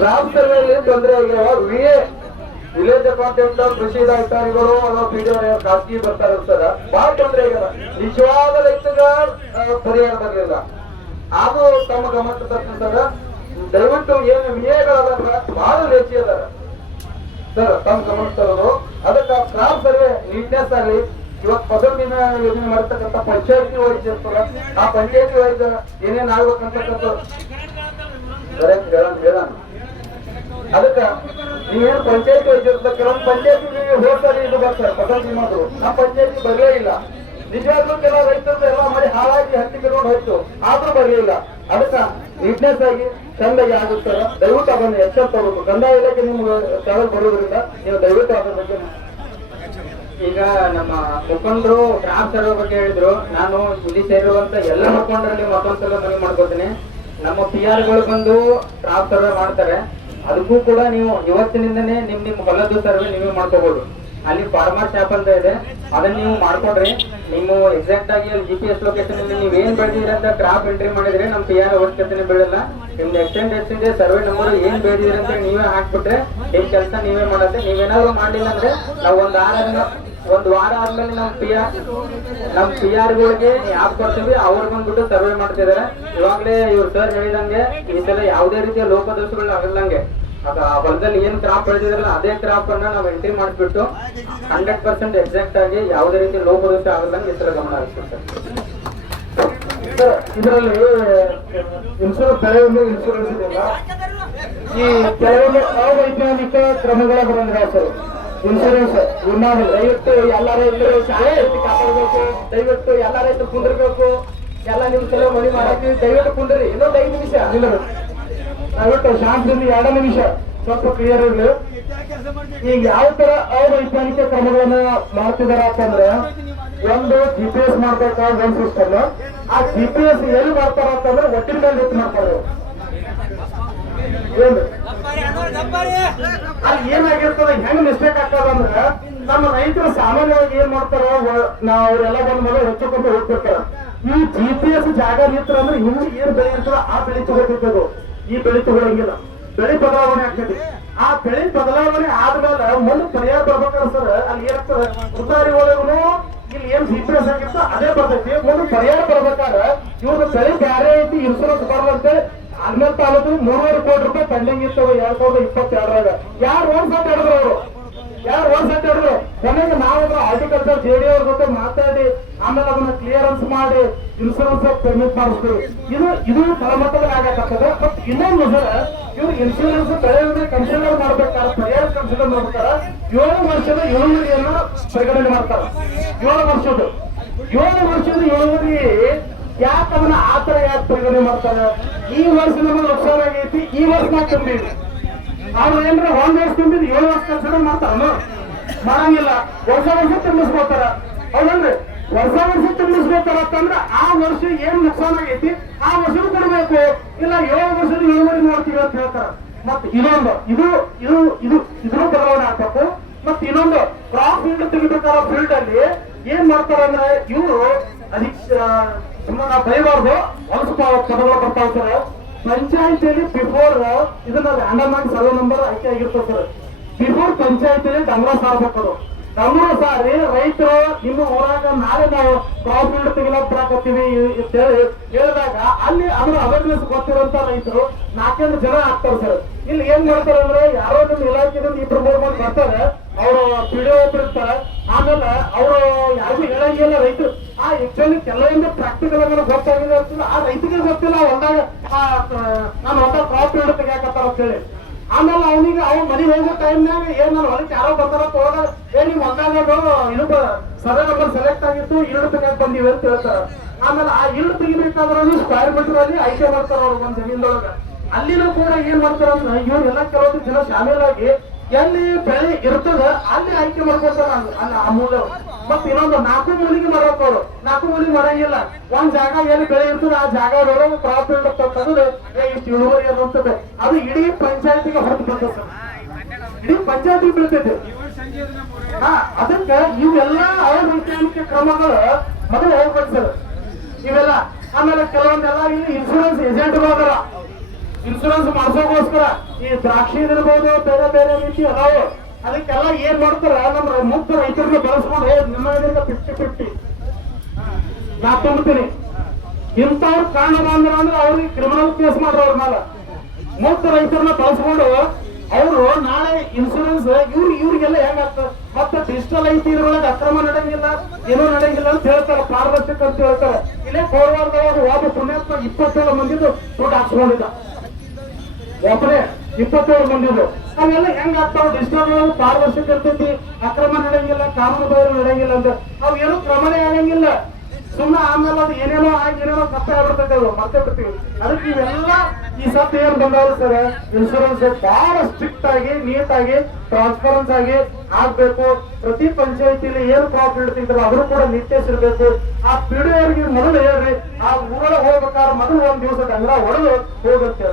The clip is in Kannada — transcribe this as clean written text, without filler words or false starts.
ಗ್ರಾಮ ಸರ್ವೆಯಲ್ಲಿ ತೊಂದರೆ ಆಗ್ಯಾವ. ವಿಲೇಜ್ ಅಕೌಂಟೆಂಟ್, ಕೃಷಿ ಅಧಿಕಾರಿಗಳು ಅಥವಾ ಪಿಡಿಒ ಖಾಸಗಿ ಬರ್ತಾರೆ ಸರ್, ಬಹಳ ತೊಂದರೆ ಆಗ್ಯಾವ. ನಿಜವಾದ ರೈತಗ ಪರಿಹಾರ ಬರಲಿಲ್ಲ. ಅದು ತಮ್ಮ ಗಮನಕ್ಕೆ ತರ್ತೀನಿ ಸರ್. ದಯವಿಟ್ಟು ಏನು ವಿಎಗಳಲ್ಲ ಬಹಳ ಲೇಚಿ ಅದಾರ ಸರ್, ತಮ್ಮ ಗಮನಕ್ಕೆ ತರೋದು. ಅದಕ್ಕೆ ಗ್ರಾಮ ಸರ್ವೆ ನೀಟ್ನೆಸ್ ಆಗಲಿ. ಇವತ್ತು ಫಸಲ್ ಬಿಮಾ ಯೋಜನೆ ಮಾಡತಕ್ಕಂಥ ಪಂಚಾಯತಿ ವೈಸ್ ಇರ್ತಲ್ಲ, ಆ ಪಂಚಾಯತಿ ವೈಸ್ ಏನೇನ್ ಆಗ್ಬೇಕಂತಕ್ಕಂಥ ಹೇಳ. ಅದಕ್ಕ ನೀವೇನು ಪಂಚಾಯತಿ ವೈಸ್ ಇರ್ತದೆ, ಕೆಲವೊಂದು ಪಂಚಾಯತಿ ಹೋಗ್ತಾರೆ, ಇದು ಬರ್ತಾರೆ ಫಸಲ್ ಬಿಮಾದ್ರು, ನಮ್ಮ ಪಂಚಾಯತಿ ಬರಲೇ ಇಲ್ಲ. ನಿಜವಾಗ್ಲೂ ಕೆಲ ರೈತರದ್ದು ಎಲ್ಲ ಮಾಡಿ ಹಾಳಾಗಿ ಹತ್ತಿ ಕಿಲೋಮೀಟರ್ ಹೋಯ್ತು, ಆದ್ರೂ ಬರಲಿಲ್ಲ. ಅದಕ್ಕ ನೀಟ್ನೆಸ್ ಆಗಿ ಚಂದಾಗಿ ಆಗುತ್ತಾರೆ. ದಯವಿಟ್ಟು ಅದನ್ನು ಎಚ್ಚರ ತಗೋಬೇಕು. ಕಂದಾಯ ಇಲಾಖೆ ನಿಮ್ಗೆ ಚಾನಲ್ ಬರೋದ್ರಿಂದ ನೀವು ದಯವಿಟ್ಟು ಅದ್ರ ಬಗ್ಗೆ. ಈಗ ನಮ್ಮ ಮುಖಂಡರು ಗ್ರಾಮ ಸರ್ವೆ ಬಗ್ಗೆ ಹೇಳಿದ್ರು. ನಾನು ಇಲ್ಲಿ ಸೇರಿರುವಂತ ಎಲ್ಲ ಮುಖಂಡರಲ್ಲಿ ಮತ್ತೊಂದ್ಸಲ ಮನವಿ ಮಾಡ್ಕೋತೀನಿ. ನಮ್ಮ PR ಗಳು ಬಂದು ಗ್ರಾಮ ಸರ್ವೆ ಮಾಡ್ತಾರೆ. ಅದಕ್ಕೂ ಕೂಡ ನೀವು ಇವತ್ತಿನಿಂದನೇ ನಿಮ್ ಹೊಲದ್ದು ಸರ್ವೆ ನೀವೇ ಮಾಡ್ಕೋಬಹುದು. ಅಲ್ಲಿ ಫಾರ್ಮರ್ ಶಾಪ್ ಅಂತ ಇದೆ, ಅದನ್ನ ನೀವು ಮಾಡ್ಕೊಂಡ್ರಿ ನೀವು ಎಕ್ಸಾಕ್ಟ್ ಆಗಿ ಅಲ್ಲಿ GPS ಲೊಕೇಶನ್ ಅಲ್ಲಿ ನೀವು ಏನ್ ಬೆಳೆದಿರ ಅಂತ ಕ್ರಾಪ್ ಎಂಟ್ರಿ ಮಾಡಿದ್ರೆ ನಮ್ಮ PR ಅವಶ್ಯಕತೆ ಬೀಳಲ್ಲ. ನಿಮ್ದು ಎಕ್ಸ್ಟೆಂಡ್ ಎಷ್ಟಿದೆ, ಸರ್ವೆ ನಂಬರ್ ಏನ್ ಬೆಳೆದಿರ ಅಂತ ನೀವೇ ಹಾಕ್ಬಿಟ್ರೆ ಏನ್ ಕೆಲಸ ನೀವೇ ಮಾಡುತ್ತೆ. ನೀವೇನಾದ್ರು ಮಾಡ್ಲಿಲ್ಲ ಅಂದ್ರೆ ನಾವು ಒಂದು ವಾರ ಆದ್ಮೇಲೆ ನಮ್ಮ PR ಗಳಿಗೆ ಯಾಪ್ ಕೊಡ್ತೀವಿ, ಅವ್ರು ಬಂದ್ಬಿಟ್ಟು ಸರ್ವೆ ಮಾಡ್ತಿದಾರೆ. ಇವಾಗ್ಲೇ ಇವ್ರು ಸರ್ ಹೇಳಿದಂಗೆ ಈ ಸಲ ಯಾವುದೇ ರೀತಿಯ ಲೋಪದೋಷಗಳು ಆಗಲ್ಲಂಗೆ ಆ ಹೊಲದಲ್ಲಿ ಏನ್ ಕ್ರಾಪ್ ಬೆಳೆದಿದ್ರಲ್ಲ ಅದೇ ಕ್ರಾಪ್ ಅನ್ನ ನಾವು ಎಂಟ್ರಿ ಮಾಡಿಬಿಟ್ಟು 100% ಎಕ್ಸಾಕ್ಟ್ ಆಗಿ ಯಾವುದೇ ರೀತಿ ಲೋಪದೋಷ ಆಗಲ್ಲಂಗೆ ಈ ಸಲ ಗಮನ ಹರಿಸ್ತೀವಿ ಸರ್. ಇದರಲ್ಲಿ ಇನ್ಶೂರೆನ್ಸ್ ಬೆಳೆ ಇನ್ಶೂರೆನ್ಸ್ ಇದೆಯಲ್ಲ, ಈ ಕೆಲವೊಂದು ಅವೈಜ್ಞಾನಿಕ ಕ್ರಮಗಳ ಬರಂದ್ರೆ ಸರ್ ಇನ್ಶೂರೆನ್ಸ್ ವಿಮಾ. ದಯವಿಟ್ಟು ಎಲ್ಲ ರೈತರು ಶಾಲೆ ಕಾಪಾಡಬೇಕು. ದಯವಿಟ್ಟು ಎಲ್ಲ ರೈತರು ಕುಂದಿರ್ಬೇಕು. ಎಲ್ಲ ನಿಮ್ ಸಲ ಮನೆ ಮಾಡಕ್ಕೆ ದಯವಿಟ್ಟು ಕುಂದ್ರಿ. ಇನ್ನೊಂದು 5 ನಿಮಿಷ ದಯವಿಟ್ಟು ಶಾಂತದಿಂದ 2 ನಿಮಿಷ ಸ್ವಲ್ಪ ಕ್ಲಿಯರ್ ಇರಲಿ. ಈಗ ಯಾವ ತರ ಅವೈಜ್ಞಾನಿಕ ಕ್ರಮಗಳನ್ನ ಮಾಡ್ತಿದಾರ ಅಂತಂದ್ರೆ, ಒಂದು GPS ಮಾಡ್ಬೇಕ ಒಂದ್ ಸಿಸ್ಟಮ್. ಆ GPS ಎಲ್ಲಿ ಮಾಡ್ತಾರ ಅಂತಂದ್ರೆ ಒಟ್ಟಿನ ಮೇಲೆ ನಿಂತು ಮಾಡ್ತಾರೆ. ಅಲ್ಲಿ ಏನಾಗಿರ್ತದ, ಹೆಂಗ್ ಮಿಸ್ಟೇಕ್ ಆಗ್ತದ ಅಂದ್ರೆ, ನಮ್ಮ ರೈತರು ಸಾಮಾನ್ಯವಾಗಿ ಏನ್ ಮಾಡ್ತಾರ, ನಾವು ಅವರೆಲ್ಲ ಬಂದ ಮೇಲೆ ಹೆಚ್ಚುಕೊಂಡು ಹೋಗ್ತಿರ್ತಾರ. ಈ GPS ಜಾಗ ನಿಂತರ ಅಂದ್ರೆ ಹಿಂದೆ ಏನ್ ಬೆಳೆ ಇರ್ತದ ಆ ಬೆಳೆ ತಗೋತಿರ್ತದ. ಈ ಬೆಳೆ ತಗೊಳಂಗಿಲ್ಲ, ಬೆಳೆ ಬದಲಾವಣೆ ಆಗ್ತದೆ. ಆ ಬೆಳೆ ಬದಲಾವಣೆ ಆದ್ಮೇಲೆ ಮುಂದೆ ಪರಿಹಾರ ಬರ್ಬೇಕಾದ್ರೆ ಸರ್ ಅಲ್ಲಿ ಏನಾಗ್ತದೆ, ಉತ್ತಾರಿ ಒಳಗೂ ಇಲ್ಲಿ ಏನ್ GPS ಆಗಿರ್ತೋ ಅದೇ ಬರ್ತೈತಿ. ಮುಂದೆ ಪರಿಹಾರ ಬರ್ಬೇಕಾದ್ರೆ ಇವ್ರ ಬೆಳೆ ಬ್ಯಾರೆ ಐತಿ, ಇನ್ಶೂರೆನ್ಸ್ ಬರಲಂತೆ ಹನ್ನೊಂದು ತಾಲೂಕು 300 ಕೋಟಿ ರೂಪಾಯಿ ಪೆಂಡಿಂಗ್ ಇರ್ತವೆ 2022ರಾಗ. ಯಾರು ಒಂದ್ಸತಿ ಹಿಡಿದ್ರು ಅವರು, ಕೊನೆಗೆ ನಾವೊಬ್ಬರು ಹಾರ್ಟಿಕಲ್ಚರ್ JD ಅವ್ರ ಜೊತೆ ಮಾತಾಡಿ ಆಮೇಲೆ ಅದನ್ನ ಕ್ಲಿಯರೆನ್ಸ್ ಮಾಡಿ ಇನ್ಶೂರೆನ್ಸ್ ಪೇಮೆಂಟ್ ಮಾಡಿಸ್ತೀವಿ. ಇದು ತಳಮಟ್ಟದಲ್ಲಿ ಆಗಕತ್ತದೆ. ಬಟ್ ಇನ್ನೊಂದು ಸರ್, ಇವ್ರು ಇನ್ಶೂರೆನ್ಸ್ ಬೆಳೆ ಕನ್ಸಿಡರ್ ಮಾಡ್ಬೇಕಾದ್ರೆ, ಪರಿಹಾರ ಕನ್ಸಿಡರ್ ಮಾಡ್ಬೇಕಾರೆ 7 ವರ್ಷದ ಇಳುವರಿಯನ್ನ ಪರಿಗಣನೆ ಮಾಡ್ತಾರೆ. 7 ವರ್ಷದ ಇಳುವರಿ ಯಾಕೆ ಅದನ್ನ ಆತರ ಯಾಕೆ ಪರಿಗಣನೆ ಮಾಡ್ತಾರೆ? ಈ ವರ್ಷ ನಮಗೆ ನುಕ್ಸಾನ ಆಗೈತಿ, ಈ ವರ್ಷ ನಾವು ತುಂಬಿದ್ವಿ. ಅವ್ರು ಏನ್ರ 1 ವರ್ಷ ತುಂಬಿದ್ 7 ವರ್ಷ ಕನ್ಸಿಡರ್ ಮಾಡ್ತಾರ? ಮಾಡಂಗಿಲ್ಲ. ವರ್ಷ ತುಂಬಿಸ್ಕೋತಾರ. ಹೌದಲ್ರಿ? ವರ್ಷ ತುಂಬಿಸ್ಕೋತಾರ ಅಂತಂದ್ರೆ ಆ ವರ್ಷ ಏನ್ ನುಕ್ಸಾನ ಆಗೈತಿ ಆ ವರ್ಷನೂ ಕೊಡ್ಬೇಕು. ಇಲ್ಲ 7 ವರ್ಷದ ಇಳುವರಿ ನೋಡ್ತೀವಿ ಅಂತ ಹೇಳ್ತಾರ. ಮತ್ ಇದನ್ನು ಬದಲಾವಣೆ ಆಗ್ಬೇಕು. ಮತ್ ಇನ್ನೊಂದು ಕ್ರಾಪ್ ಫೀಲ್ಡ್ ತೆಗಿಬೇಕಾದ ಫೀಲ್ಡ್ ಅಲ್ಲಿ ಏನ್ ಮಾಡ್ತಾರ ಅಂದ್ರೆ, ಇವರು ಸುಮ್ಮನೆ ನಾವು ಬೈಬಾರ್ದು, ಹೊಲಸು ಪದಗಳು ಬರ್ತಾವ ಸರ್. ಪಂಚಾಯತಿಯಲ್ಲಿ ಬಿಫೋರ್ ಇದನ್ನ ಅಂಡರ್ಮೈನ್ ಸರ್ವೆ ನಂಬರ್ ಆಯ್ಕೆ ಆಗಿರ್ತದೆ ಸರ್. ಬಿಫೋರ್ ಪಂಚಾಯತಿಯಲ್ಲಿ ಡಂಗ್ರ ಸಾರ್ಬೇಕು. ಡಂಗ್ರ ಸಾರಿ ರೈತರು ನಿಮ್ಮ ಊರಾಗ ನಾಳೆ ನಾವು ಕ್ರಾಪ್ ಫೀಲ್ಡ್ ತೆಗಿಲಾಕ್ ಬರಾಕತ್ತೀವಿ ಅಂತ ಹೇಳಿ ಹೇಳಿದಾಗ ಅಲ್ಲಿ ಅದರ ಅವೇರ್ನೆಸ್ ಗೊತ್ತಿರುವಂತ ರೈತರು 400 ಜನ ಆಗ್ತಾರೆ ಸರ್. ಇಲ್ಲಿ ಏನ್ ಮಾಡ್ತಾರೆ ಅಂದ್ರೆ, ಯಾರೋ ನಿಮ್ಮ ಇಲಾಖೆಯಿಂದ 2-3 ಮಂದಿ ಬರ್ತಾರೆ, ಅವರು PDO ಇರ್ತಾರೆ. ಆಮೇಲೆ ಅವರು ಯಾರಿಗೂ ಹೇಳಂಗಿಲ್ಲ ರೈತರು. ಆಕ್ಚುಲಿ ಕೆಲವೊಂದು ಪ್ರಾಕ್ಟಿಕಲ್ ಆಗಿ ಗೊತ್ತಾಗಿದೆ ಅಂತಂದ್ರೆ ಆ ರೈತರಿಗೆ ಗೊತ್ತಿಲ್ಲ ಹೊಲ್ದಾಗ ನಾನು ಹೊಸ ಕ್ರಾಪ್ ಫೀಲ್ಡ್ ತೆಗಿಯಾಕತ್ತಾರ ಅಂತ ಹೇಳಿ. ಆಮೇಲೆ ಅವನಿಗೆ ಅವ್ನ ಮನೆಗೆ ಹೋಗೋ ಟೈಮ್ನಾಗ ಏನ್ ನಾನು ಹೊಲಕ್ಕೆ ಯಾರೋ ಬರ್ತಾರ ಹೋದಾಗ ನಿಮ್ ಹೊಲ್ದಾಗ ಇದು ಸರ್ವೆ ನಂಬರ್ ಸೆಲೆಕ್ಟ್ ಆಗಿತ್ತು, ಇಲ್ಡ್ ತೆಗಿಯಾಕ ಬಂದಿವಿ ಅಂತ ಹೇಳ್ತಾರ. ಆಮೇಲೆ ಆ ಇಲ್ಡ್ ತೆಗಿಬೇಕಾದ್ರೆ ಸ್ಕ್ವೇರ್ ಮೀಟರ್ ಅಲ್ಲಿ ಆಯ್ಕೆ ಮಾಡ್ತಾರ ಅವ್ರು ಒಂದ್ ಜಮೀನ್ದೊಳಗ. ಅಲ್ಲಿನೂ ಕೂಡ ಏನ್ ಮಾಡ್ತಾರ ಅಂದ್ರೆ, ಇವ್ರೆಲ್ಲ ಕೆಲವೊಂದು ಜನ ಶಾಮೀಲಾಗಿ ಎಲ್ಲಿ ಬೆಳೆ ಇರ್ತದ ಅಲ್ಲಿ ಆಯ್ಕೆ ಮಾಡ್ಕೊತಾರ ಆ ಮೂಲ. ಮತ್ ಇನ್ನೊಂದು 4 ಮೂಲಿಗೆ ಮಾಡೋರು, 4 ಮೂಲಿಗೆ ಮಾಡಂಗಿಲ್ಲ. ಒಂದ್ ಜಾಗ ಎಲ್ಲಿ ಬೆಳೆ ಇರ್ತದೆ ಆ ಜಾಗ ಕ್ರಾಪ್ ಫೀಲ್ಡ್ ತೆಗೆದು ಇಷ್ಟು ಇಳುವರಿ ಅನ್ನುವಂಥದ್ದು ಅದು ಇಡೀ ಪಂಚಾಯತಿಗೆ ಹೊರತು ಬರ್ತದೆ. ಇಡೀ ಪಂಚಾಯತಿಗೆ ಬೀಳ್ತೈತೆ. ಅದಕ್ಕೆ ಇವೆಲ್ಲ ಅವೈಜ್ಞಾನಿಕ ಕ್ರಮಗಳು ಮೊದಲು ಹೋಗ್ಬೇಕು ಸರ್ ಇವೆಲ್ಲ. ಆಮೇಲೆ ಕೆಲವೊಂದೆಲ್ಲ ಇಲ್ಲಿ ಇನ್ಶೂರೆನ್ಸ್ ಏಜೆಂಟ್ಗಳು ಅದರ ಇನ್ಸೂರೆನ್ಸ್ ಮಾಡಿಸೋಕೋಸ್ಕರ ಈ ದ್ರಾಕ್ಷಿ ಇರ್ಬೋದು ಬೇರೆ ಬೇರೆ ರೀತಿ ಅದಾವ. ಅದಕ್ಕೆಲ್ಲ ಏನ್ ಮಾಡ್ತಾರ ನಮ್ಮ ಮುಕ್ತ ರೈತರಿಗೆ ಬಳಸ್ಕೊಂಡು ನಿಮ್ಮ 50-50 ನಾ ತುಂಬ್ತೀನಿ. ಇಂಥವ್ರು ಕಾರಣ ಅಂದ್ರೆ ಅವ್ರಿಗೆ ಕ್ರಿಮಿನಲ್ ಕೇಸ್ ಮಾಡೋರ ಮೇಲೆ ಮುಕ್ತ ರೈತರನ್ನ ಬಳಸ್ಕೊಂಡು ಅವರು ನಾಳೆ ಇನ್ಸೂರೆನ್ಸ್ ಇವ್ರಿಗೆಲ್ಲ ಹೆಂಗಾಗ್ತದೆ. ಮತ್ತೆ ಡಿಜಿಟಲ್ ಐತಿ ಇದ್ರೊಳಗೆ ಅಕ್ರಮ ನಡೆಯಂಗಿಲ್ಲ ಏನೋ ನಡೆಯಂಗಿಲ್ಲ ಅಂತ ಹೇಳ್ತಾರೆ, ಪಾರದರ್ಶಕ ಅಂತ ಹೇಳ್ತಾರೆ. ಇಲ್ಲೇ ಕೋರವಾರದವಾಗ ಒಬ್ಬ ಪುಣ್ಯಾತ್ಮ 27 ಮಂದಿದು ದುಡ್ಡು ಹಾಕ್ಸ್ಕೊಂಡಿದ್ದ, ಒಬ್ಬರೇ 27 ಮಂದಿದು. ಅವೆಲ್ಲ ಹೆಂಗಾಗ್ತಾವ ಡಿಜಿಟಲ್ ಪಾರದರ್ಶಕ ಇರ್ತೈತಿ, ಅಕ್ರಮ ನಡೆಯಂಗಿಲ್ಲ, ಕಾನೂನು ಬಾಹಿರ ನಡೆಯಂಗಿಲ್ಲ ಅಂತ ಅವು ಏನೂ ಕ್ರಮಣೆ ಆಗಂಗಿಲ್ಲ. ಸುಮ್ಮನೆ ಆಮೇಲೆ ಅದು ಏನೇನೋ ಆಗಿ ಏನೇನೋ ತಪ್ಪೆ ಆಗ್ಬಿಡ್ತೈತೆ, ಅದು ಮತ್ತೆ ಬಿಡ್ತೀವಿ. ಅದಕ್ಕೆ ಇವೆಲ್ಲ ಈ ಸತ್ ಏನ್ ಬಂದಾವ ಸರ್, ಇನ್ಶೂರೆನ್ಸ್ ಬಹಳ ಸ್ಟ್ರಿಕ್ಟ್ ಆಗಿ ನೀಟಾಗಿ ಟ್ರಾನ್ಸ್ಪರೆನ್ಸ್ ಆಗಿ ಆಗ್ಬೇಕು. ಪ್ರತಿ ಪಂಚಾಯತಿಲಿ ಏನು ಪ್ರಾಫಿಟ್ ಇಡ್ತಿದ್ರು ಅವರು ಕೂಡ ನಿಟ್ಟೇಸಿರ್ಬೇಕು. ಆ ಪಿಡಿಯೋರಿಗೆ ಮೊದಲು ಹೇಳ್ರಿ, ಆ ಊರೊಳಗೆ ಹೋಗ್ಬೇಕಾದ್ರೆ ಮೊದಲು ಒಂದ್ ದಿವಸ ಅಂಗಳ ಹೊಡೆದು ಹೋಗಂತ ಹೇಳ್ರಿ.